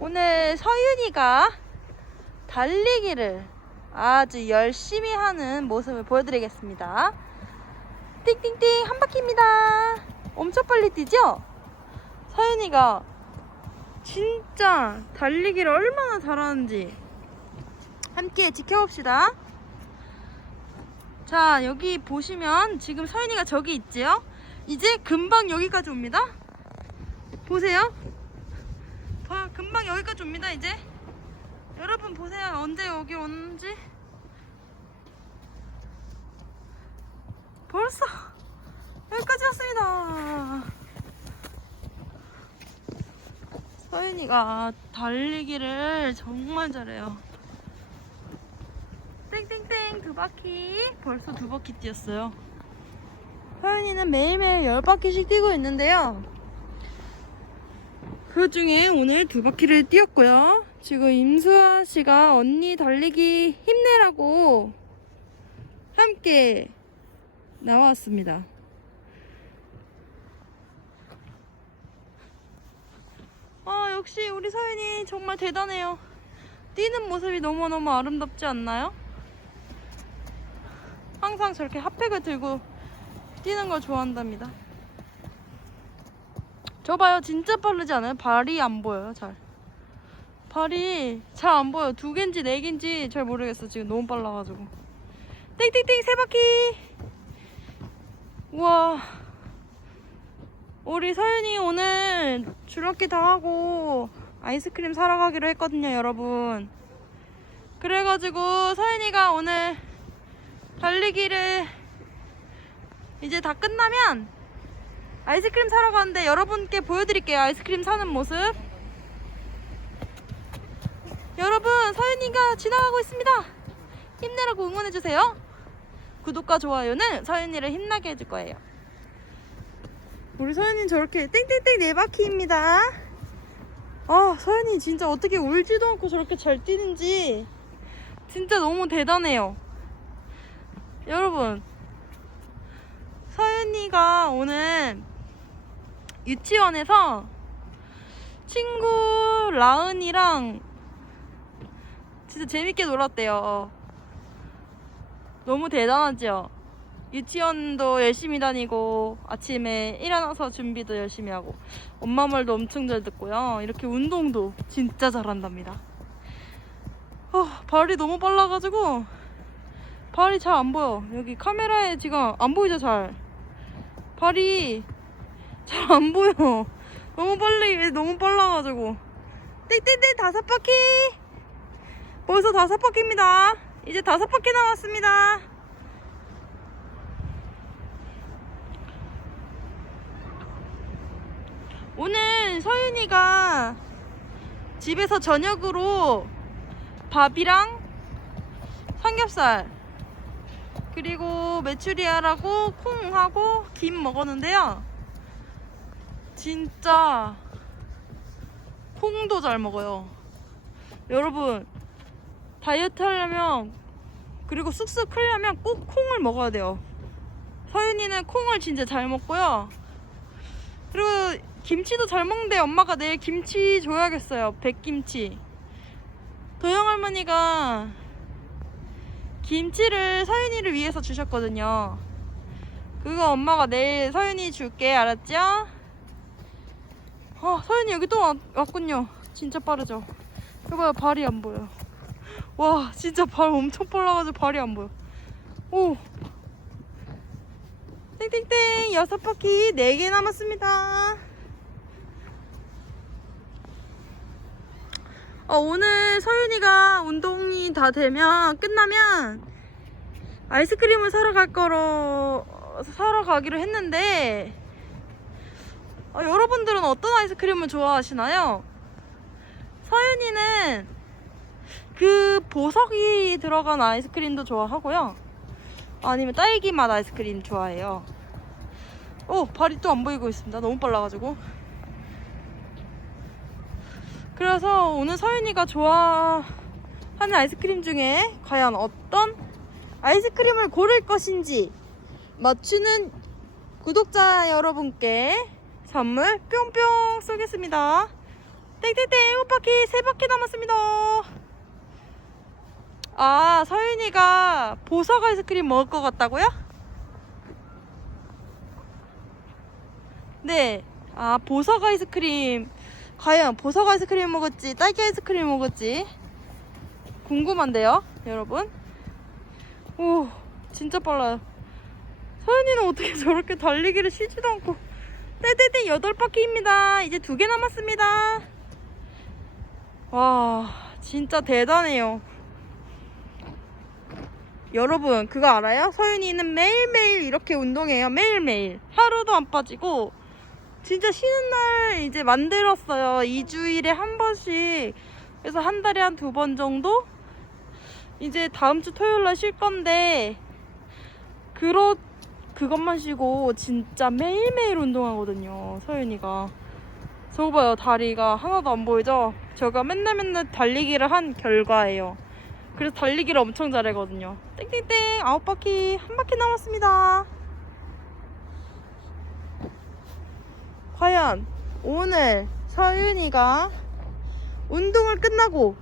오늘 서윤이가 달리기를 아주 열심히 하는 모습을 보여드리겠습니다. 띵띵띵 한 바퀴입니다. 엄청 빨리 뛰죠? 서윤이가 진짜 달리기를 얼마나 잘하는지 함께 지켜봅시다. 자, 여기 보시면 지금 서윤이가 저기 있지요? 이제 금방 여기까지 옵니다. 보세요. 봐, 금방 여기까지 옵니다, 이제. 여러분 보세요. 언제 여기 오는지. 벌써 여기까지 왔습니다. 서윤이가 달리기를 정말 잘해요. 땡땡땡 두 바퀴. 벌써 두 바퀴 뛰었어요. 서윤이는 매일매일 열 바퀴씩 뛰고 있는데요. 그 중에 오늘 두 바퀴를 뛰었고요. 지금 임수아 씨가 언니 달리기 힘내라고 함께 나왔습니다. 아, 역시 우리 서윤이 정말 대단해요. 뛰는 모습이 너무너무 아름답지 않나요? 항상 저렇게 핫팩을 들고 뛰는 걸 좋아한답니다. 저 봐요. 진짜 빠르지 않아요? 발이 안 보여요, 잘. 발이 잘 안 보여. 두 개인지 네 개인지 잘 모르겠어. 지금 너무 빨라가지고. 땡땡땡 세 바퀴! 우와. 우리 서윤이 오늘 줄넘기 다 하고 아이스크림 사러 가기로 했거든요, 여러분. 그래가지고 서윤이가 오늘 달리기를 이제 다 끝나면 아이스크림 사러 가는데 여러분께 보여드릴게요. 아이스크림 사는 모습. 여러분, 서윤이가 지나가고 있습니다. 힘내라고 응원해주세요. 구독과 좋아요는 서윤이를 힘나게 해줄 거예요. 우리 서윤이는 저렇게 땡땡땡 네 바퀴입니다. 아, 서윤이 진짜 어떻게 울지도 않고 저렇게 잘 뛰는지 진짜 너무 대단해요. 여러분, 서윤이가 오늘 유치원에서 친구 라은이랑 진짜 재밌게 놀았대요. 너무 대단하죠? 유치원도 열심히 다니고 아침에 일어나서 준비도 열심히 하고 엄마 말도 엄청 잘 듣고요. 이렇게 운동도 진짜 잘한답니다. 어, 발이 너무 빨라가지고 발이 잘 안 보여. 여기 카메라에 지금 안 보이죠, 잘. 발이 잘 안 보여. 너무 빨리, 너무 빨라가지고. 땡땡땡 다섯 바퀴! 벌써 다섯 바퀴입니다. 이제 다섯 바퀴 남았습니다. 오늘 서윤이가 집에서 저녁으로 밥이랑 삼겹살 그리고 메추리알하고 콩하고 김 먹었는데요. 진짜 콩도 잘 먹어요. 여러분 다이어트 하려면 그리고 쑥쑥 크려면 꼭 콩을 먹어야 돼요. 서윤이는 콩을 진짜 잘 먹고요. 그리고 김치도 잘 먹는데 엄마가 내일 김치 줘야겠어요. 백김치. 도영 할머니가 김치를 서윤이를 위해서 주셨거든요. 그거 엄마가 내일 서윤이 줄게 알았죠? 아 서윤이 여기 또 왔, 왔군요. 진짜 빠르죠? 이봐요 발이 안 보여. 와 진짜 발 엄청 빨라가지고 발이 안 보여. 오 땡땡땡 여섯 바퀴 네 개 남았습니다. 어, 오늘 서윤이가 운동이 다 되면 끝나면 아이스크림을 사러 갈 거로 사러 가기로 했는데 어, 여러분들은 어떤 아이스크림을 좋아하시나요? 서윤이는 그 보석이 들어간 아이스크림도 좋아하고요. 아니면 딸기 맛 아이스크림 좋아해요. 오 발이 또 안 보이고 있습니다. 너무 빨라가지고. 그래서 오늘 서윤이가 좋아하는 아이스크림 중에 과연 어떤 아이스크림을 고를 것인지 맞추는 구독자 여러분께 선물 뿅뿅 쏘겠습니다. 땡땡땡 일곱 바퀴 세 바퀴 남았습니다. 아 서윤이가 보석 아이스크림 먹을 것 같다고요? 네. 아 보석 아이스크림 과연 보석 아이스크림 먹을지 딸기 아이스크림 먹을지 궁금한데요, 여러분. 오 진짜 빨라요. 서윤이는 어떻게 저렇게 달리기를 쉬지도 않고 떼떼떼 여덟 바퀴입니다. 이제 두 개 남았습니다. 와 진짜 대단해요. 여러분 그거 알아요? 서윤이는 매일매일 이렇게 운동해요. 매일매일 하루도 안 빠지고 진짜 쉬는 날 이제 만들었어요. 2주일에 한 번씩 그래서 한 달에 한 두 번 정도 이제 다음 주 토요일 날 쉴 건데 그렇 그것만 쉬고 진짜 매일매일 운동하거든요. 서윤이가. 저거 봐요. 다리가 하나도 안 보이죠? 제가 맨날 맨날 달리기를 한 결과예요. 그래서 달리기를 엄청 잘하거든요. 땡땡땡 아홉 바퀴 한 바퀴 남았습니다. 과연 오늘 서윤이가 운동을 끝나고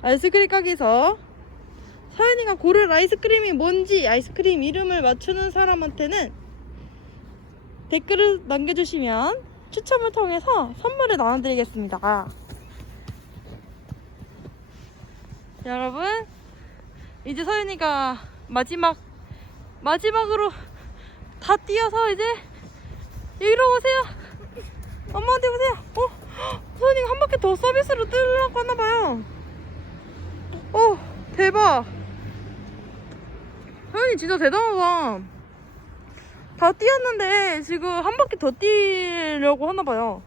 아이스크림 가게에서 서윤이가 고를 아이스크림이 뭔지 아이스크림 이름을 맞추는 사람한테는 댓글을 남겨주시면 추첨을 통해서 선물을 나눠드리겠습니다. 여러분, 이제 서윤이가 마지막, 마지막으로 다 뛰어서 이제 여기로 오세요. 엄마한테 오세요. 어? 서윤이가 한 바퀴 더 서비스로 뜨려고 하나봐요. 어, 대박. 서윤이 진짜 대단하다. 다 뛰었는데 지금 한 바퀴 더 뛰려고 하나 봐요.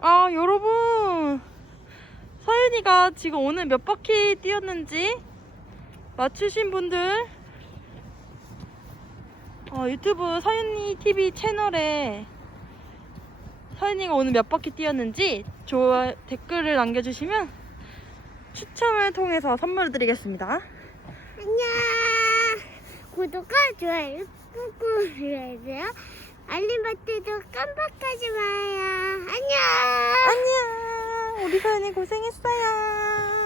아, 여러분. 서윤이가 지금 오늘 몇 바퀴 뛰었는지 맞추신 분들 어, 유튜브 서윤이 TV 채널에 서윤이가 오늘 몇 바퀴 뛰었는지 좋아 댓글을 남겨주시면 추첨을 통해서 선물을 드리겠습니다. 안녕. 구독과 좋아요 꾹꾹 눌러주세요. 알림 버튼도 깜빡하지 마요. 안녕. 안녕. 우리 서연이 고생했어요.